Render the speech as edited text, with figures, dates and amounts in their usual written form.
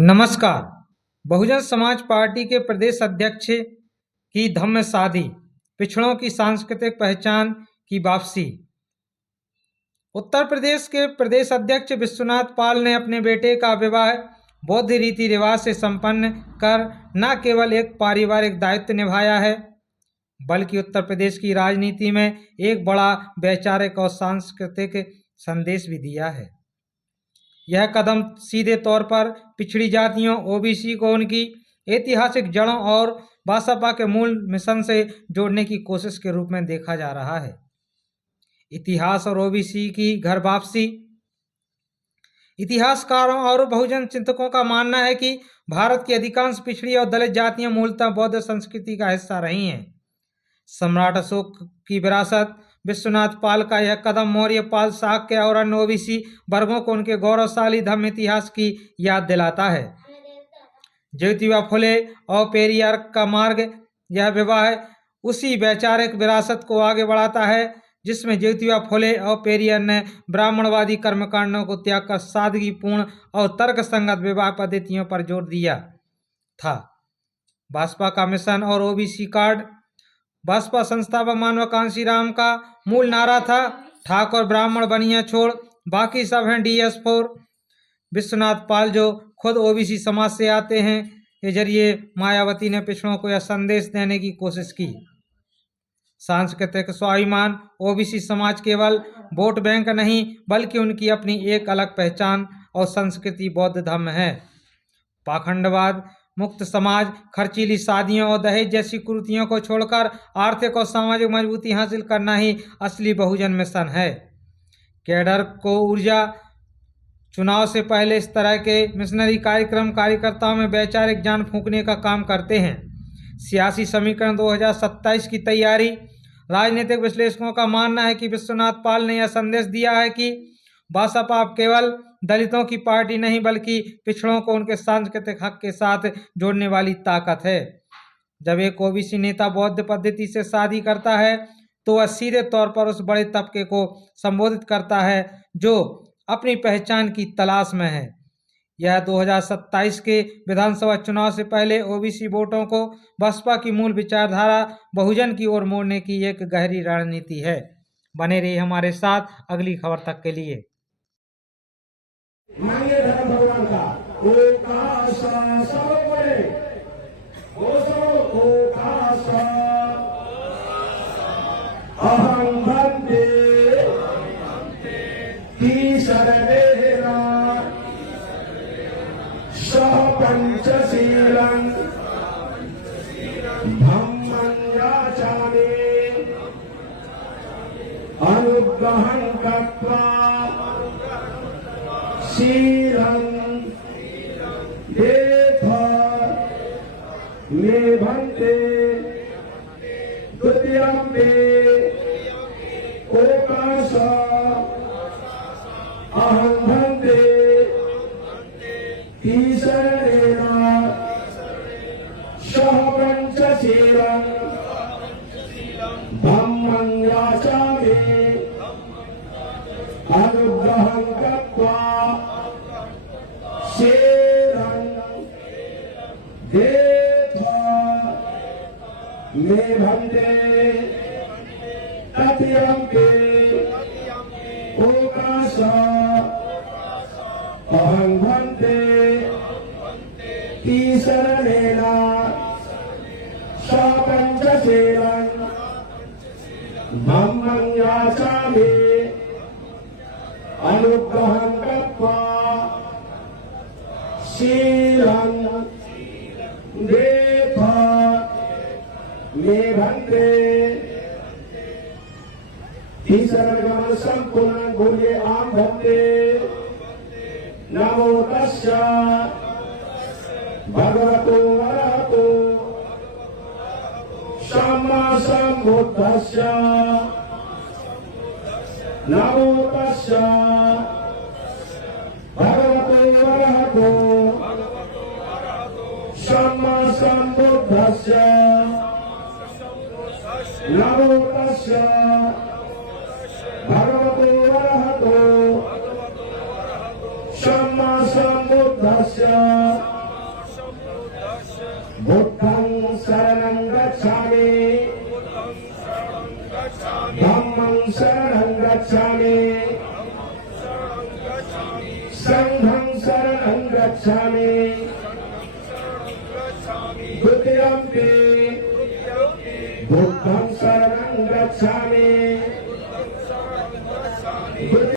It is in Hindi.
नमस्कार। बहुजन समाज पार्टी के प्रदेश अध्यक्ष की धम्म शादी, पिछड़ों की सांस्कृतिक पहचान की वापसी। उत्तर प्रदेश के प्रदेश अध्यक्ष विश्वनाथ पाल ने अपने बेटे का विवाह बौद्ध रीति रिवाज से संपन्न कर न केवल एक पारिवारिक दायित्व निभाया है, बल्कि उत्तर प्रदेश की राजनीति में एक बड़ा वैचारिक और सांस्कृतिक संदेश भी दिया है। यह कदम सीधे तौर पर पिछड़ी जातियों ओबीसी को उनकी ऐतिहासिक जड़ों और बसपा के मूल मिशन से जोड़ने की कोशिश के रूप में देखा जा रहा है। इतिहास और ओबीसी की घर वापसी। इतिहासकारों और बहुजन चिंतकों का मानना है कि भारत की अधिकांश पिछड़ी और दलित जातियां मूलतः बौद्ध संस्कृति का हिस्सा रही हैं। सम्राट अशोक की विरासत, विश्वनाथ पाल का यह कदम मौर्य, पाल, शाक्य और अन्य ओबीसी वर्गों को उनके गौरवशाली धम्म इतिहास की याद दिलाता है। ज्योतिबा फुले और पेरियार का मार्ग। यह विवाह उसी वैचारिक विरासत को आगे बढ़ाता है जिसमें ज्योतिबा फुले और पेरियार ने ब्राह्मणवादी कर्मकांडों को त्याग कर सादगीपूर्ण और तर्कसंगत विवाह पद्धतियों पर जोर दिया था। भाजपा का मिशन और ओबीसी कार्ड। बसपा संस्थापक मानव कांशी राम का मूल नारा था, ठाकुर ब्राह्मण बनिया छोड़, बाकी सब हैं DS4। विश्वनाथ पाल जो खुद ओबीसी समाज से आते हैं, के जरिए मायावती ने पिछड़ों को यह संदेश देने की कोशिश की। सांस्कृतिक स्वाभिमान। ओबीसी समाज केवल वोट बैंक नहीं बल्कि उनकी अपनी एक अलग पहचान और संस्कृति बौद्ध धर्म है। पाखंडवाद मुक्त समाज। खर्चीली शादियों और दहेज जैसी कुरीतियों को छोड़कर आर्थिक और सामाजिक मजबूती हासिल करना ही असली बहुजन मिशन है। कैडर को ऊर्जा। चुनाव से पहले इस तरह के मिशनरी कार्यक्रम कार्यकर्ताओं में वैचारिक जान फूंकने का काम करते हैं। सियासी समीकरण 2027 की तैयारी। राजनीतिक विश्लेषकों का मानना है कि विश्वनाथ पाल ने यह संदेश दिया है कि बसपा अब केवल दलितों की पार्टी नहीं बल्कि पिछड़ों को उनके सांस्कृतिक हक के साथ जोड़ने वाली ताकत है। जब एक ओबीसी नेता बौद्ध पद्धति से शादी करता है तो वह सीधे तौर पर उस बड़े तबके को संबोधित करता है जो अपनी पहचान की तलाश में है। यह 2027 के विधानसभा चुनाव से पहले ओबीसी वोटों को बसपा की मूल विचारधारा बहुजन की ओर मोड़ने की एक गहरी रणनीति है। बने रहिए हमारे साथ अगली खबर तक के लिए। मांगे धर्म भगवान का ओकाशा सब बड़े ओकाशा अहं वंदे तीसरवेरा सह पंचशीलं धम्मं याचामि अनुग्रहं कृत्वा शीलं देथा मे भन्ते द्वितीयं मे ओकाशा अहं भन्ते तीसरेण सह पंचशीलं धम्मं याचामि अनुग्रहं कृत्वा शीलं देथा मे भन्ते तृतीयं मे ओकाशा अहं भन्ते तीसरेण सह पंचशीलं धम्मं याचामि अनुग्रहं कृत्वा शीलं देथा मे भन्ते। तीसरगमन संपूर्ण बोलिए आम भन्ते। नमो तस्य भगवतो अरहतो सम्मा सम्बुद्धस्य नमो तस्य भगवतो अरहतो सम्मा सम्बुद्धस्य नमो तस्य भगवतो अरहतो सम्मा सम्बुद्धस्य बुद्धं शरणं गच्छामि धम्मं शरणं गच्छामि संघं शरणं गच्छामि द्वितीयं बुद्धं शरणं